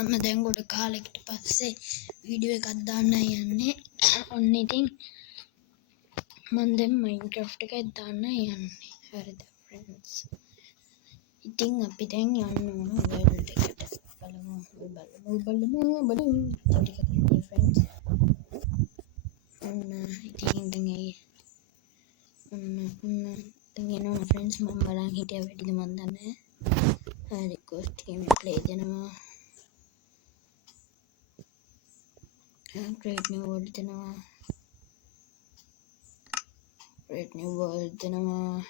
මම දැන් ගොඩ කාලෙකට පස්සේ වීඩියෝ එකක් දාන්නයි යන්නේ. ඔන්න ඉතින් මම දැන් Minecraft එකක් දාන්නයි යන්නේ. හරිද friends? ඉතින් අපි දැන් යන්න ඕන world එකට. බලමු. ටික තමයි friends. ඔන්න ඉතින් දැන් එනවා friends. මම බලන් හිටියා වැඩිද මන් දන්නේ. request game play දෙනවා. create new world දෙනවා. create new world දෙනවා.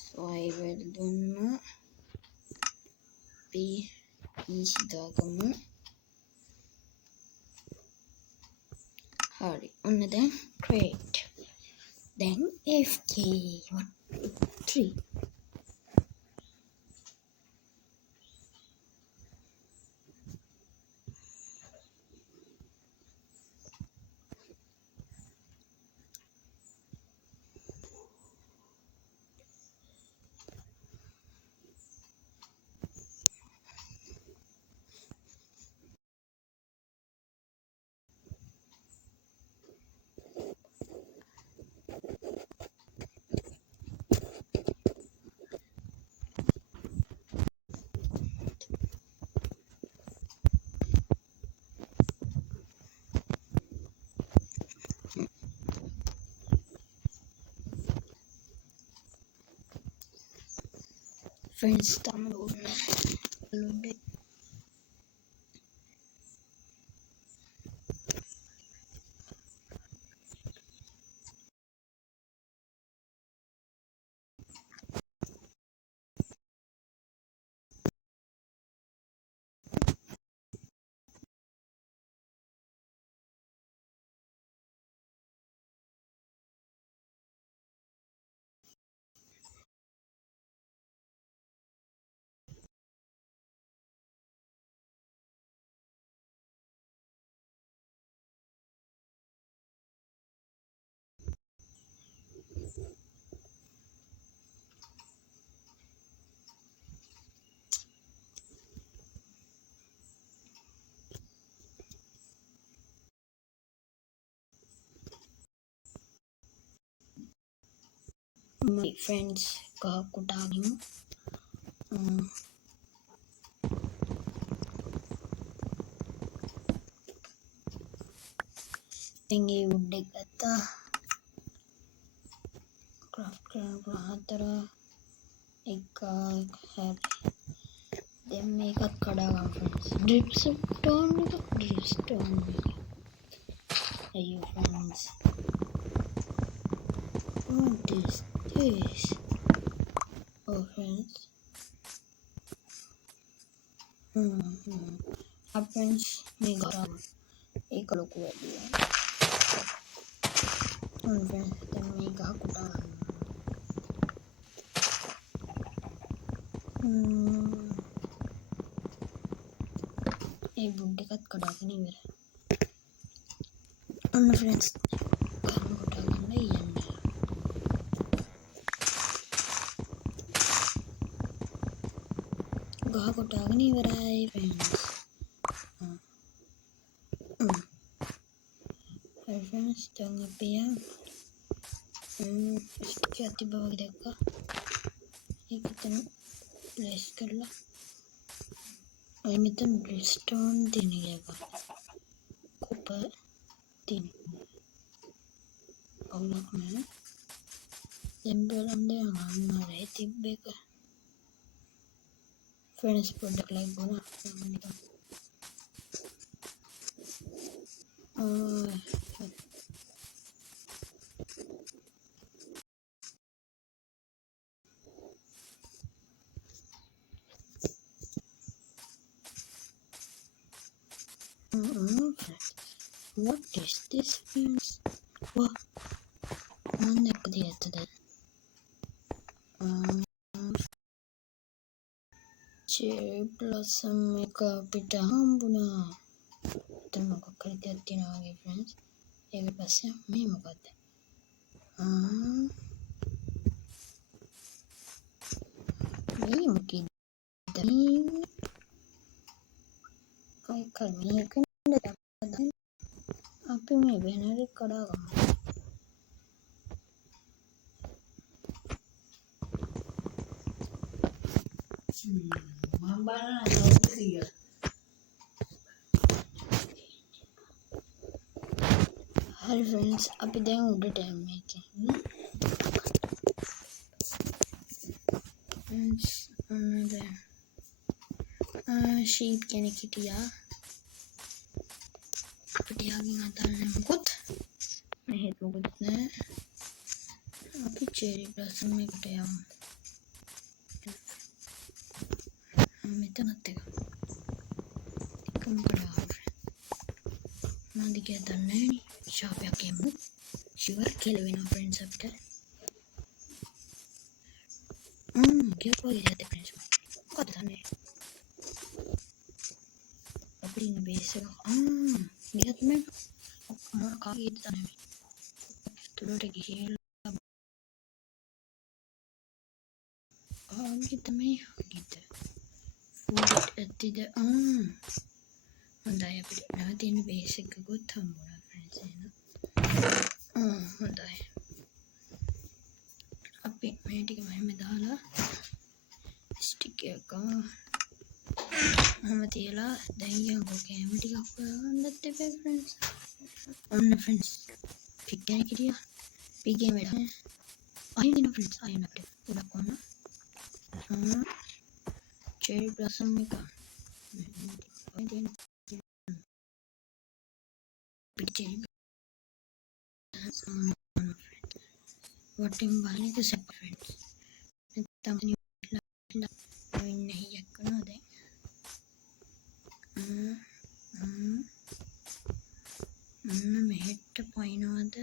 survival දුන්නා. easy දාගමු. හරි. ඔන්න දැන් create. දැන් FK 3 friends download. My friends kakutagimu tinggi udah kata craft hatara eka hari dan mereka kadang friends dripstone ayo friends what is this? Oh friends friends mega एक लोग को दिया friends dan mega kuda बुड्ढे कड़ा नहीं मेरा फ्रेंड्स गहा कोटागनी वराय friends friends jangan piang jati bawah kita kita place करला और मितन ब्रिस्टोन देने लगा ऊपर 3 और में जंगल अंदर आना रहती बेका फ्रेंड्स प्रोडक्ट लाइक बना what is this friends wah mana kelihatan dah cherry blossom makeup pita hambuna temu kerja tina lagi friends एक pasnya मैं मुकाते ini mungkin අපි මේ වෙනරි කඩා ගමු. මම බලනවා හරි ෆ්‍රෙන්ඩ්ස් අපි දැන් උඩට යමු මේකේ. ෆ්‍රෙන්ඩ්ස් ෂීප් කෙනෙක් හිටියා. අපිට යාගින් අතල්නේ මොකොත්. මෙහෙත් මොකොත් නෑ. අපි චෙරි බ්ලොසම් එකට යමු. මෙතනත් එකම කඩාව. මම දිගේ දන්නේ නෑනේ. ෂාපයක් එමු. ෂුවර් කියලා වෙනවා ෆ්‍රෙන්ඩ්ස් අපිට. කියපුවා ඉතින් ෆ්‍රෙන්ඩ්ස්. මොකද දන්නේ? අපිට ඉන්න බේස් එක ගියත් මේ මොන කාගේද දන්නේ. තුඩට ගිහිල්ලා ආගේ තමයි ගිත. ෆුඩ් ඇතිද හොඳයි අපිට නැවතින බේස් එකකුත් හම්බුණා ෆ්‍රෙන්ඩ්ස් එහෙනම්. හොඳයි. අපි මේ ටික මෙහෙම දාලා ස්ටික් එක මම තියලා දැන් යන්කෝ කැම ටිකක් හොයන්නත් එපා ෆ්‍රෙන්ඩ්ස්. ඔන්න ෆ්‍රෙන්ඩ්ස් පික් කෙනෙක් හිටියා. පික්ගේ වැඩ අයින ෆ්‍රෙන්ඩ්ස් අයින අපිට ගොඩක් වන්න. චෙරි බ්ලොසම් එක වටින් බලන්නක සැප ෆ්‍රෙන්ඩ්ස්. නැත්තම් ඉන්න හියක් කරනවා දැන්. මෙහෙට පයින්නවද?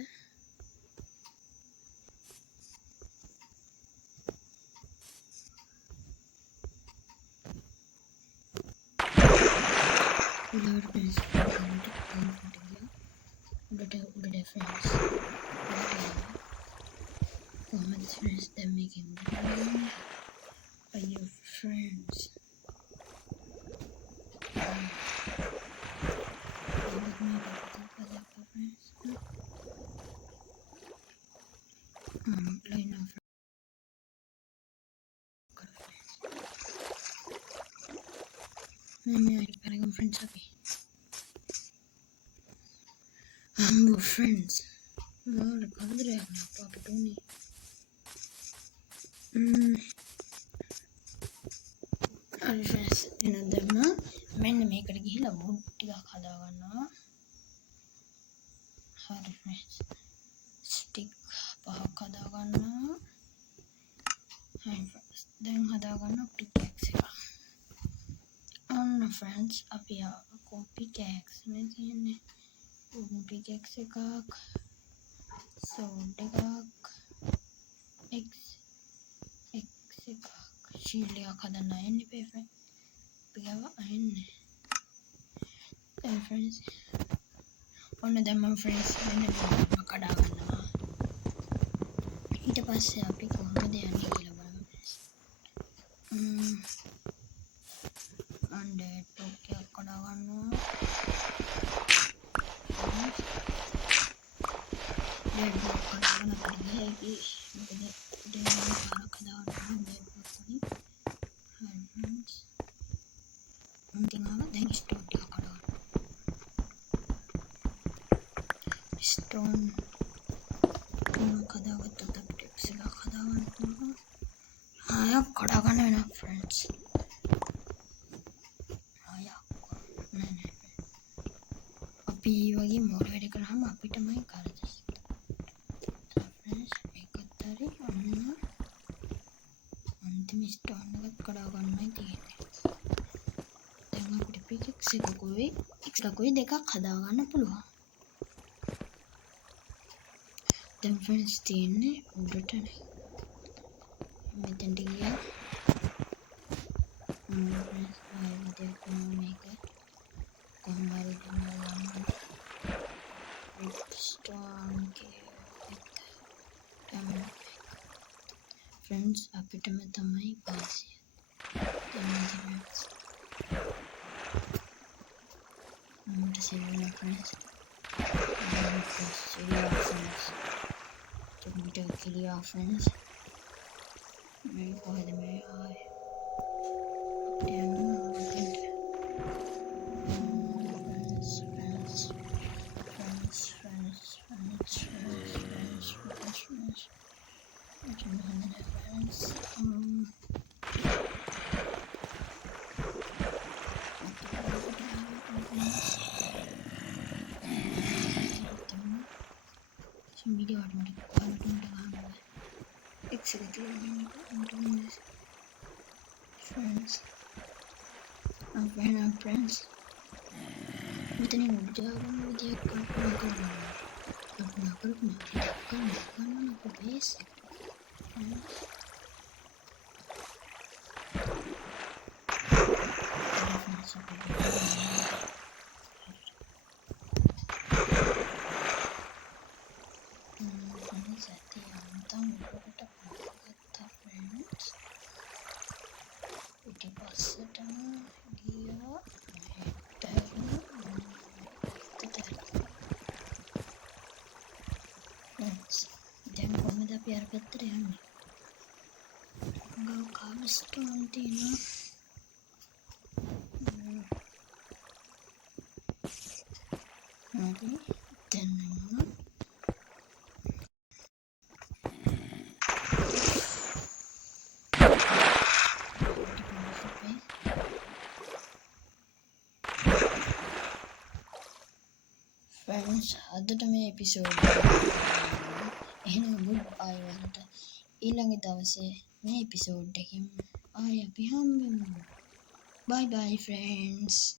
උඩට ෆ්‍රෙන්ඩ්ස් කොහොමද ෆ්‍රෙන්ඩ්ස් දැන් මේකෙන් අයියෝ friends friends happy. Friends. Well, kadre apa ni? friends එනදම මෙන්න මේකට ගිහිල්ලා වුඩ් ටිකක් හදා ගන්නවා. හරි friends. ස්ටික් පහක් හදා ගන්නවා. හරි friends. දැන් හදා ගන්නවා පිකැක්ස් එක. friends අපි කොපි කැක්ස් මේ තියෙන්නේ පිකැක්ස් එකක් සෝඩ් එකක් එක්ස් එකක් ශීල්ඩ් එකක් හදන්න අයන්නේ පේ පිගව අයන්නේ දැන් friends ඔන්න දැන් මම friends මෙන්න කඩා ගන්නවා ඊට පස්සේ අපි කොහොමද යන්නේ කියලා බලමු Under Tokyo Kodawano Dead Block Kodawano Pagi Dead Block Kodawano Dead Block Kodi Friends Tinggal then Stone Tokyo Kodawano Stone Kodawano Tapi Sega Kodawano Ayo Kodawano enough friends අපි වගේ මොඩ වැඩ කරාම අපිටමයි කරදස්. friends මේකත් හරි ඔන්න අන්තිම ස්ටෝන් එකත් කඩා ගන්නයි තියෙන්නේ. දැන් අපිට පිකැක්ස් එකකුයි දෙකක් හදා ගන්න පුළුවන්. දැන් friends තියෙන්නේ උඩටනේ. මෙතෙන්ට ගියා. friends ආයෙත් දෙයක් මේක කොහොම හරි දෙන්න stone friends අපිටම තමයි පාසිය. දැන් friends. To Syria friends. Syria friends. To Syria friends. May go ahead and may I. Damn, video automatic friends. Friends. Metani udahan dia kena aku basic. Dan කොහොමද අපි අර පැත්තට යන්නේ? ගෝ කාබස්ටෝන් තියෙනවා. හරි. දැන් නම් friends අදට මේ එපිසෝඩ් එහෙනම් good bye වලට ඊළඟ දවසේ මේ එපිසෝඩ් එකකින් ආයෙ අපි හම්බෙමු bye bye friends